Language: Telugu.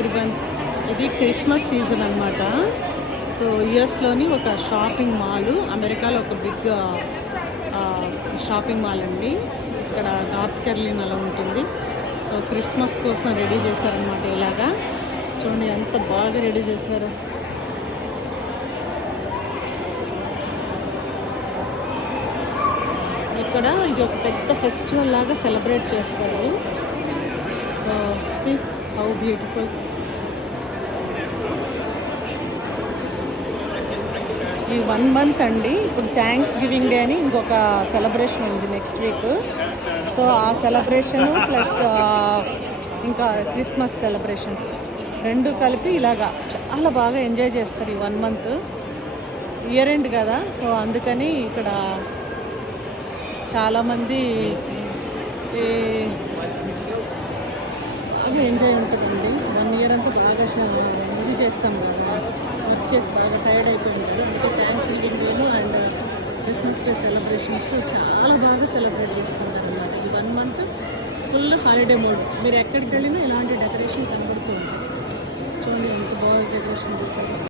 ఎవ్రీవన్. ఇది క్రిస్మస్ సీజన్ అనమాట. సో యుఎస్లోని ఒక షాపింగ్ మాల్, అమెరికాలో ఒక బిగ్ షాపింగ్ మాల్ అండి. ఇక్కడ నార్త్ కెరళీనాలో ఉంటుంది. సో క్రిస్మస్ కోసం రెడీ చేశారనమాట. ఇలాగా చూడండి ఎంత బాగా రెడీ చేశారు. ఇక్కడ ఇది ఒక పెద్ద ఫెస్టివల్ లాగా సెలబ్రేట్ చేస్తారు. So see how beautiful. ఈ 1 month అండి. ఇప్పుడు థ్యాంక్స్ గివింగ్ డే అని ఇంకొక సెలబ్రేషన్ ఉంది నెక్స్ట్ వీక్. సో ఆ సెలబ్రేషన్ ప్లస్ ఇంకా క్రిస్మస్ సెలబ్రేషన్స్ రెండు కలిపి ఇలాగా చాలా బాగా ఎంజాయ్ చేస్తారు ఈ 1 month. ఇయర్ ఎండ్ కదా, సో అందుకని ఇక్కడ చాలామంది బాగా ఎంజాయ్ ఉంటుందండి. 1 year అంతా బాగా ఇది చేస్తాం కదా, వచ్చేసి బాగా టైర్డ్ అయిపోయింటారు. అందుకే థ్యాంక్స్ గివింగ్ డేను అండ్ క్రిస్మస్ డే సెలబ్రేషన్స్ చాలా బాగా సెలబ్రేట్ చేసుకుంటారు అన్నమాట. ఈ 1 month ఫుల్ హాలిడే మోడ్. మీరు ఎక్కడికి వెళ్ళినా ఇలాంటి డెకరేషన్ కనబడుతుంది. చూడండి ఎంత బాగా డెకరేషన్ చేశారు.